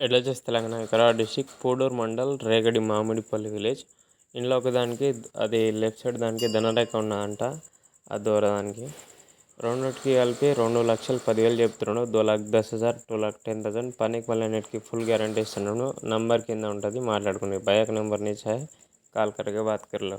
ఎడ్లచేసి Telangana Vikarabad district Pudur mandal Regadi Mamidipalli village. ఇంట్లో ఒకదానికి అది లెఫ్ట్ సైడ్ దానికి ధనరేఖ ఉన్నదంట ఆ దూరదానికి రెండుకి కలిపి రెండు లక్షలు పదివేలు చెప్తున్నాడు. దో లాక్ దస్ హజార్ టూ లాక్ టెన్ థౌసండ్ పనికి మళ్ళీ అన్నిటికీ ఫుల్ గ్యారంటీ ఇస్తున్నాడు. నంబర్ కింద ఉంటుంది మాట్లాడుకుని బయాక్ నెంబర్ నుంచి కాల్ కరగా బాత్ కర్లో